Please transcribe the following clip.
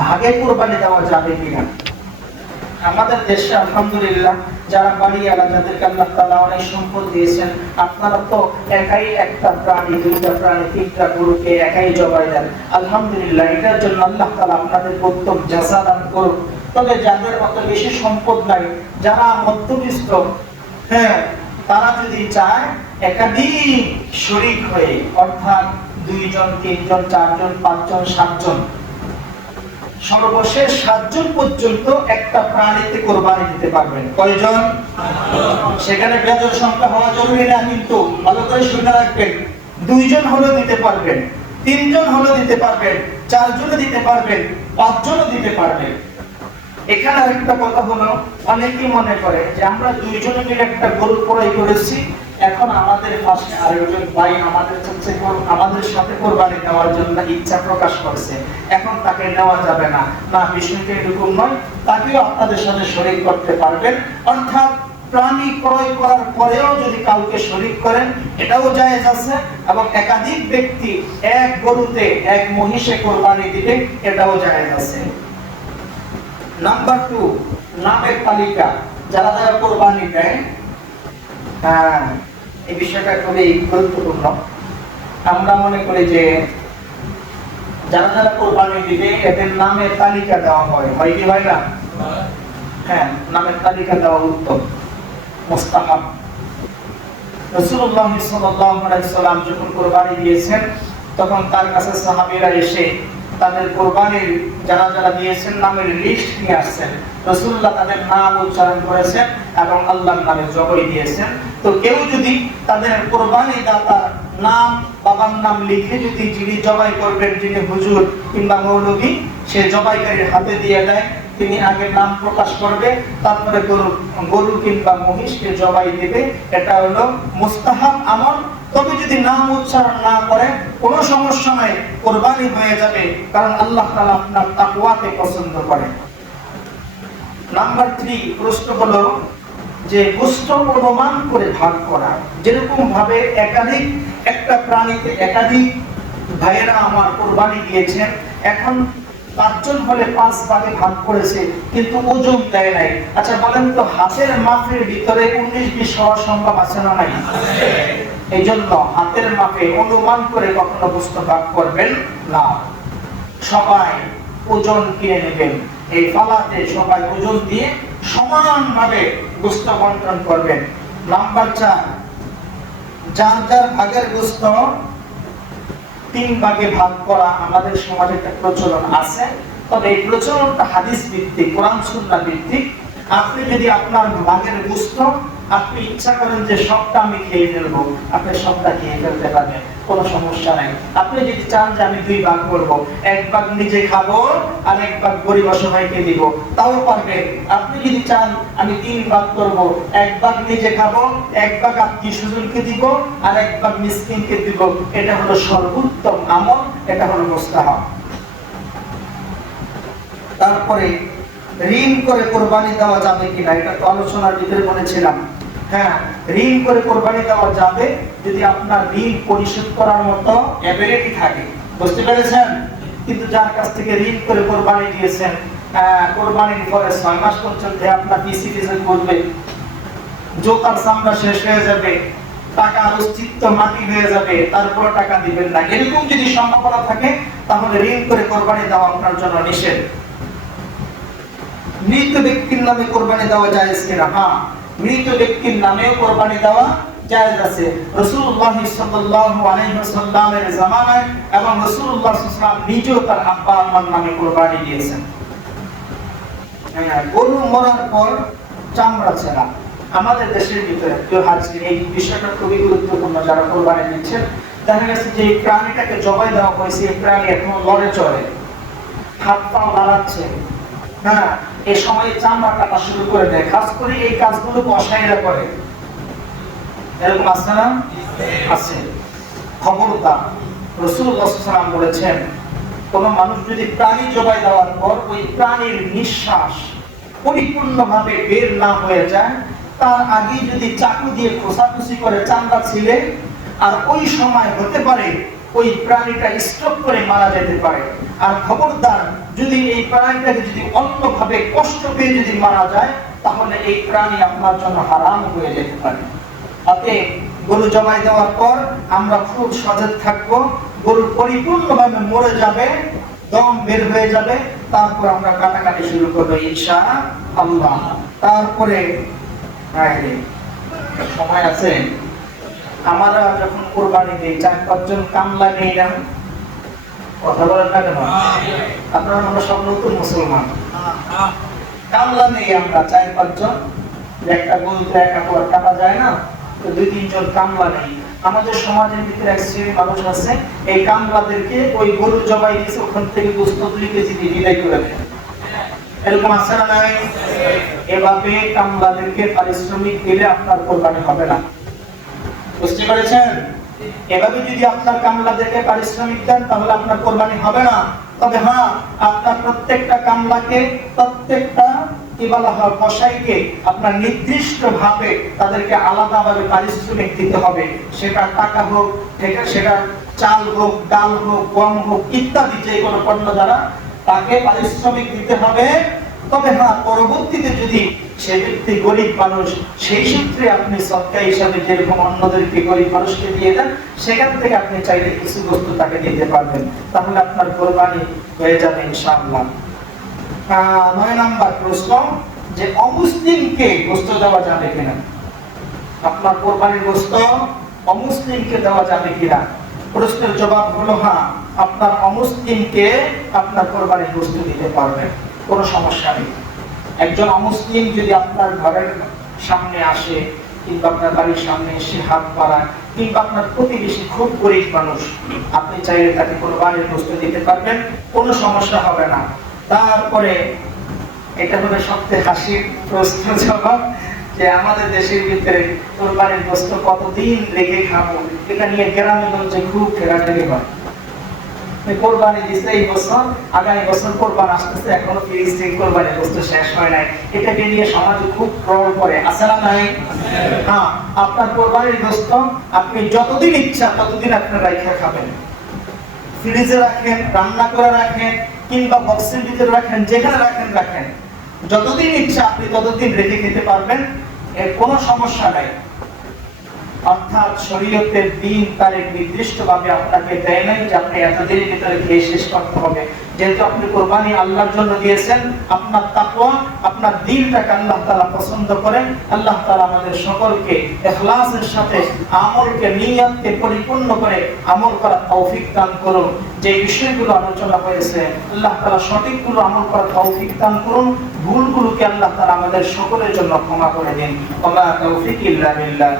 ভাগে কোরবানি দেওয়া যাবে কিনা? আমাদের দেশে আলহামদুলিল্লাহ যারা বাড়িওয়ালা, যাদেরকে আল্লাহ তাআলা অনেক সম্পদ দিয়েছেন, আপনারা তো একাই একটা প্রাণী, দুইটা প্রাণী, তিনটা গরুকে একাই জবাই দেন। আলহামদুলিল্লাহ, এটার জন্য আল্লাহ তাআলা আপনাদের উত্তম জাযা দান করুন। তবে যাদের অত বেশি সম্পদ নাই, যারা মধ্যবিত্ত, হ্যাঁ, তারা যদি চায় একাধিক শরীক হয়ে, অর্থাৎ 2 জন, 3 জন, 4 জন, 5 জন, 7 জন, সর্বশেষ 7 জন পর্যন্ত একটা প্রাণীতে কোরবানি দিতে পারবেন। কয়জন? সেখানে বেজোড় সংখ্যা হওয়া জরুরি না, কিন্তু ভালো করে শুনে রাখবেন। 2 জন হলেও দিতে পারবেন, 3 জন হলেও দিতে পারবেন, 4 জনও দিতে পারবেন, 5 জনও দিতে পারবেন। এখানে আরেকটা কথা হলো, অনেকেই মনে করে যে আমরা 2 জনে মিলে একটা গরু ক্রয় করেছি, এখন আমাদের পাশে আরেকজন ভাই আমাদের সাথে কোরবানি দেওয়ার জন্য ইচ্ছা প্রকাশ করেছে, এখন তাকে নেওয়া যাবে না। না, বিষয়টা এরকম নয়, তাকেও আপনাদের সাথে শরীক করতে পারবেন। অর্থাৎ প্রাণী ক্রয় করার পরেও যদি কাউকে শরীক করেন, এটাও জায়েজ আছে। এবং একাধিক ব্যক্তি এক গরুতে, এক মহিষে কোরবানি দিলে এটাও জায়েজ আছে। নাম্বার 2, নামের তালিকা। যারা যারা কোরবানি দেয়, এই বিষয়টা খুবই গুরুত্বপূর্ণ। আমরা মনে করি যে যারা যারা কোরবানি দিবে এদের নামের তালিকা দেওয়া হয় কি হয় না? হ্যাঁ, নামের তালিকা দেওয়া উত্তম, মুস্তাহাব। রাসূলুল্লাহ সাল্লাল্লাহু আলাইহি ওয়াসাল্লাম যখন কোরবানি দিয়েছেন, তখন তার কাছে সাহাবীরা এসে তাদের কোরবানির যারা যারা দিয়েছেন নামের লিস্ট নিয়ে আসছেন। রাসূলুল্লাহ তাদের নাম উচ্চারণ করেছেন এবং আল্লাহর নামে জবাই দিয়েছেন। তো কেউ যদি তাদের কোরবানি দাতার নাম, বাবার নাম লিখে যদি যিনি জবাই করবেন, যিনি হুজুর কিংবা মৌলভী, সে জবাইকারীর হাতে দিয়ে দেয়, তিনি আগে নাম প্রকাশ করবে, তারপরে গরু কিংবা মহিষকে জবাই দিবে। এটা হলো মুস্তাহাব আমল। তবে যদি নাম উচ্চারণ না করে কোনো সমস্যা নাই, কোরবানি হয়ে যাবে, কারণ আল্লাহ তাআলা আপনার তাকওয়াকে পছন্দ করেন। নাম্বার 3 প্রশ্ন হলো যে গোশত অনুমান করে ভাগ করা। যেরকম ভাবে একাধিক একটা প্রাণীতে একাধিক ভাইয়েরা আমার কোরবানি দিয়েছেন, এখন 5 জন হলে 5 ভাগে ভাগ করেছে, কিন্তু ওজন দেয় নাই। আচ্ছা বলেন তো, হাতের মাপের ভিতরে 19-20 হওয়া সম্ভব আছে না নাই? এই জন্য হাতের মাপে অনুমান করে কখনো গোশত ভাগ করবেন না। সবাই ওজন কিনে নেবেন, এই ফালাতে সবাই ওজন দিয়ে সমানভাবে গোশত বন্টন করবেন। নাম্বার 4, যার যার ভাগের গোশত 3 ভাগে ভাগ করা আমাদের সমাজে একটা প্রচলন আছে। তবে এই প্রচলনটা হাদিস ভিত্তিক, কোরআন সুন্নাহ ভিত্তিক। আপনি যদি আপনার ভাগের গোশত আপনি ইচ্ছা করেন যে সবটা আমি খেয়ে ফেলবো, আপনি সবটা খেয়ে ফেলতে পারবেন, কোনো সমস্যা নাই। আপনি যদি চান যে আমি 2 ভাগ করব, 1 ভাগ নিজে খাবো আর 1 ভাগ গরিব অসহায়কে দিব, তাও পারবেন। আপনি যদি চান আমি 3 ভাগ করব, 1 ভাগ নিজে খাবো, 1 ভাগ আত্মীয়-স্বজনকে দিব আর 1 ভাগ মিসকিনকে দিব, এটা হলো সর্বোত্তম আমল, এটা হলো মুস্তাহাব। তারপরে ঋণ করে কোরবানি দেওয়া যাবে কিনা, এটা তো আলোচনার ভিতরে বলেছিলাম। হ্যাঁ, ঋণ করে কোরবানি দেওয়া যাবে যদি আপনার ঋণ পরিশোধ করার মতো এবিলিটি থাকে। বুঝতে পেরেছেন? কিন্তু যার কাছ থেকে ঋণ করে কোরবানি দিয়েছেন, কোরবানির পরে 6 মাস পর্যন্ত আপনার পিসি করবে, জোতার চামড়া শেষ হয়ে যাবে, টাকার অস্তিত্ব মাটি হয়ে যাবে, তারপর টাকা দিবেন না, এরকম যদি সম্ভাবনা থাকে, তাহলে ঋণ করে কোরবানি দেওয়া আপনার জন্য নিষেধ। মৃত ব্যক্তির নামে কোরবানি দেওয়া জায়েজ কিনা? হ্যাঁ, মৃত ব্যক্তির নামেও কোরবানি দেওয়া জায়েজ আছে। রাসূলুল্লাহ সাল্লাল্লাহু আলাইহি ওয়াসাল্লামের জামানায় এবং রাসূলুল্লাহ সাল্লাল্লাহু আলাইহি ওয়াসাল্লাম নিজেও তার আব্বা আম্মার নামে কোরবানি দিয়েছেন। গরু মরার পর চামড়া ছাড়া আমাদের দেশের ভিতরে কেউ হাজির, এই বিষয়টা খুবই গুরুত্বপূর্ণ। যারা কোরবানি দিচ্ছেন, দেখা গেছে যে প্রাণীটাকে জবাই দেওয়া হয়েছে, এই প্রাণী এখন লড়ে চড়ে, হাত পা নাড়াচ্ছে, হ্যাঁ, এই সময় চামড়া কাটা শুরু করে দেয়। খাস করে এই কাজগুলো কসাইরা করে, এরকম আছে না? আছে। খবরদার, রাসূলুল্লাহ সাল্লাল্লাহু আলাইহি ওয়াসাল্লাম বলেছেন, কোন মানুষ যদি প্রাণী জবাই দেওয়ার পর ওই প্রাণীর নিঃশ্বাস পরিপূর্ণভাবে বের না হয়ে যায়, তার আগে যদি চাকু দিয়ে খোসাখুসি করে চামড়া ছিলে, আর ওই সময় হতে পারে ওই প্রাণীটা স্ট্রোক করে মারা যেতে পারে। আর খবরদার যদি এই প্রাণীটাকে যদি অন্যভাবে কষ্ট পেয়ে যদি মারা যায় তাহলে এই প্রাণী আপনার জন্য হারাম হয়ে যেতে পারে। অতএব গরু জবাই দেওয়ার পর আমরা খুব সজাগ থাকবো। গরু পরিপূর্ণভাবে মরে যাবে, দম বের হয়ে যাবে, তারপর আমরা কাটাকাটি শুরু করবো ইনশাআল্লাহ। তারপরে সময় আছে, আমরা যখন কোরবানি দিই 4-5 জন কামলা নেই না, কথা বলেন না কেন? আপনারা আমরা সব নতুন মুসলমান, কামলা নেই আমরা 4-5 জন, একটা গরুতে একা করে কাটা যায় না, তো 2-3 জন কামলা নেই। আমাদের সমাজের ভিতরে এক শ্রেণীর মানুষ আছে, এই কামলাদেরকে ওই গরু জবাই দিয়েছে ওখান থেকে গোশত 2 কেজি দিয়ে বিদায় করে দেয়। এরকম আছে না নাই? এভাবে কামলাদেরকে পারিশ্রমিক দিলে আপনার কোরবানি হবে না। বুঝতে পেরেছেন? এভাবে যদি আপনার কামলাদেরকে পারিশ্রমিক দেন তাহলে আপনার কোরবানি হবে না। তবে হ্যাঁ, আপনার প্রত্যেকটা কামলাকে, প্রত্যেকটা কি বলা হয় কসাইকে আপনার নির্দিষ্ট ভাবে তাদেরকে আলাদাভাবে পারিশ্রমিক দিতে হবে। সেটা টাকা হোক, সেটা চাল হোক, ডাল হোক, গম হোক ইত্যাদি যে কোনো পণ্য দ্বারা তাকে পারিশ্রমিক দিতে হবে। তবে হ্যাঁ, পরবর্তীতে যদি সে ব্যক্তি গরিব মানুষ, সেই সূত্রে আপনি সদকা হিসাবে যেরকম অন্যদেরকে গরিব মানুষকে দিয়ে দেন, সেখান থেকে আপনি চাইলে কিছু বস্তু তাকে দিতে পারবেন, তাহলে আপনার কোরবানি হয়ে যাবে ইনশাআল্লাহ। 9 নাম্বার প্রশ্ন, যে অমুসলিমকে গোশত দেওয়া যাবে কিনা? আপনার কোরবানির গোশত অমুসলিমকে দেওয়া যাবে কিনা? প্রশ্নের জবাব হলো হ্যাঁ, আপনার অমুসলিমকে আপনার কোরবানির গোশত দিতে পারবেন, কোনো সমস্যা নেই। একজন অমুসলিম যদি আপনার ঘরের সামনে আসে কিংবা আপনার বাড়ির সামনে এসে হাত বাড়ায়, কিংবা আপনার প্রতিবেশী খুব গরিব মানুষ, আপনি চাইলে তাকে কোরবানির গোশত দিতে পারবেন, কোনো সমস্যা হবে না। তারপরে এটা হলো সবচেয়ে হাসির প্রশ্ন জবাব, যে আমাদের দেশের ভিতরে কোরবানির গোশত কতদিন রেখে খাবো, এটা নিয়ে গ্রামে গঞ্জে খুব ঠেলাঠেলি হয়। কোরবানি দিচ্ছে এই বছর, আগামী বছর কোরবান আসতেছে, এখনো 30 দিন কোরবানির গোশত শেষ হয় নাই, এটাকে নিয়ে সমাজে খুব ট্রল করে, আছে না নাই? হ্যাঁ, আপনার কোরবানির গোশত আপনি যতদিন ইচ্ছা ততদিন আপনার রাইখা খাবেন, ফ্রিজে রাখেন, রান্না করে রাখেন, কিংবা বক্সের ভিতরে রাখেন, যেখানে রাখেন, যতদিন ইচ্ছা আপনি ততদিন রেখে খেতে পারবেন, এর কোনো সমস্যা নাই। অর্থাৎ শরীয়তের দিন তারিখ নির্দিষ্টভাবে আপনাকে দেয় নাই যে আপনি এতদিনের ভিতরে খেয়ে শেষ করতে হবে। যেহেতু আপনি কোরবানি আল্লাহর জন্য দিয়েছেন, আপনার তাকওয়া, আপনার দিলটাকে আল্লাহ তাআলা পছন্দ করেন। আল্লাহ তাআলা আমাদের সকলকে ইখলাসের সাথে আমলকে, নিয়তকে পরিপূর্ণ করে আমল করার তৌফিক দান করুন। যে বিষয়গুলো আলোচনা হয়েছে আল্লাহ তাআলা সঠিকগুলো আমল করার তৌফিক দান করুন, ভুলগুলোকে আল্লাহ তাআলা আমাদের সকলের জন্য ক্ষমা করে দিন। ওয়া মা তাওফীক ইল্লা বিল্লাহ।